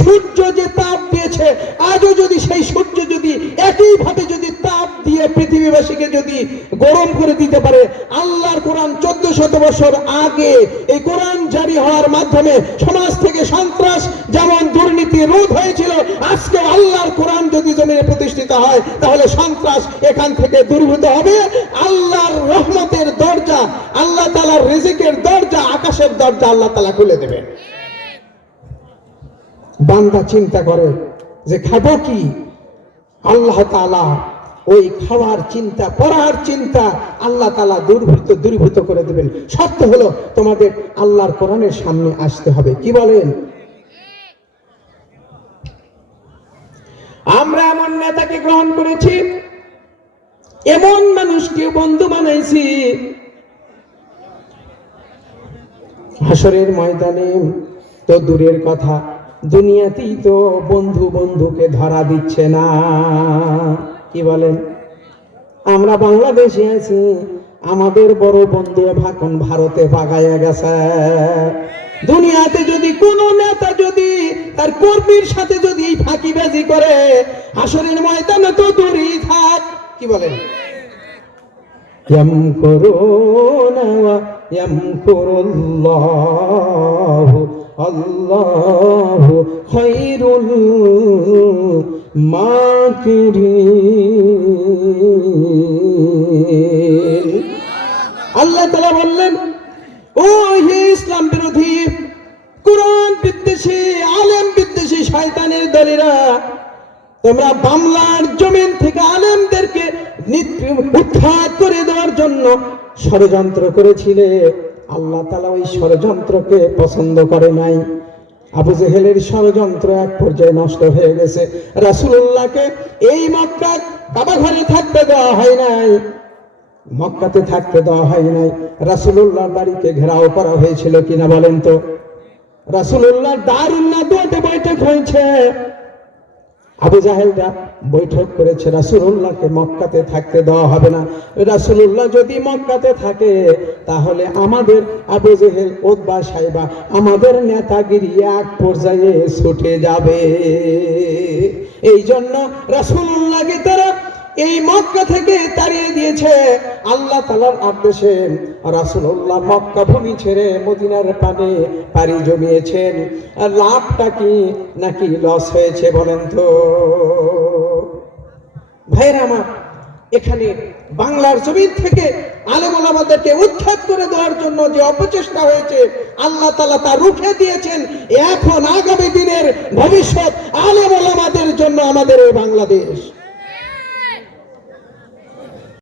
সূর্য যে তাপ দিয়েছে, আজও যদি সেই সূর্য যদি একইভাবে যদি তাপ দিয়ে পৃথিবীবাসীকে যদি গরম করে দিতে পারে, আল্লাহর কোরআন 1400 বছর আগে এই কোরআন জারি হওয়ার মাধ্যমে সমাজ থেকে সন্ত্রাস যেমন দুর্নীতি রোধ হয়েছিল, আজকে আল্লাহর কোরআন যদি জমিনে প্রতিষ্ঠিত হয় তাহলে সন্ত্রাস এখান থেকে দূরীভূত হবে। আল্লাহর রহমতের দরজা, আল্লাহ তাআলার রিজিকের দরজা, আকাশের দরজা আল্লাহ তাআলা খুলে দেবেন। বান্দা চিন্তা করে যে খাবো কি, আল্লাহ তাআলা ওই খাওয়ার চিন্তা, পড়ার চিন্তা আল্লাহ তাআলা দূরীভূত করে দেবেন। শর্ত হলো তোমাদের আল্লাহর কোরআনের সামনে আসতে হবে। কি বলেন? আমরা এমন নেতাকে গ্রহণ করেছি, এমন মানুষকে বন্ধু বানাইছি, হাসরের ময়দানে তো দূরের কথা, দুনিয়াতেই তো বন্ধুকে ধরা দিচ্ছে না। কি বলেন? আমরা বাংলাদেশে আছি, আমাদের বড় বন্ধু এখন ভারতে পাগাইয়া গেছে। দুনিয়াতে যদি কোন নেতা যদি তার কর্মীর সাথে যদি ফাঁকিবাজি করে, হাসরের ময়দানে তো দূরেই থাক। কি বলেন? ইয়ামকুরুনা ওয়া ইয়ামকুরুল্লাহু আল্লাহু খায়রুল মাকিরিন। আল্লাহ তাআলা বললেন, ও হে ইসলাম বিরোধী, কোরআন বিদ্বেষী, আলেম বিদ্বেষী শয়তানের দলেরা, তোমরা বাংলার জমিন থেকে আলেমদেরকে উৎখাত করে দেওয়ার জন্য ষড়যন্ত্র করেছিলে। আল্লাহ তাআলা ওই ষড়যন্ত্রকে পছন্দ করে নাই। আবু জেহেলের ষড়যন্ত্র এক পর্যায়ে নষ্ট হয়ে গেছে। রাসূলুল্লাহকে এই মক্কা কাবা ঘরে থাকতে দেওয়া হয় নাই, মক্কাতে থাকতে দেওয়া হয় নাই। রাসূলুল্লাহর বাড়িকে ঘেরাও করা হয়েছিল কিনা বলেন তো? রাসূলুল্লাহর দারুন নাদওয়াতে বৈঠক হয়েছে, আবু জাহেলরা বৈঠক করেছে, রাসূলুল্লাহকে মক্কাতে থাকতে দেওয়া হবে না। রাসূলুল্লাহ যদি মক্কাতে থাকে তাহলে আমাদের আবু জেহেল, উতবা, সাইবা, আমাদের নেতাগিরি এক পর্যায়ে ছুটে যাবে। এই জন্য রাসূলুল্লাহকে তারা এই মক্কা থেকে তাড়িয়ে দিয়েছে। আল্লাহ তাআলার আদেশে রাসূলুল্লাহ মক্কা ভূমি ছেড়ে মদিনার পানে পাড়ি জমিয়েছেন। আর লাভটা কি নাকি লস হয়েছে বলেন তো? ভাইরা আমার, এখানে বাংলার জমিন থেকে আলেম ওলামাদেরকে উৎখাত করে দেওয়ার জন্য যে অপচেষ্টা হয়েছে, আল্লাহ তাআলা তা রুখে দিয়েছেন। এখন আগামী দিনের ভবিষ্যৎ আলেম ওলামাদের জন্য আমাদের এই বাংলাদেশ।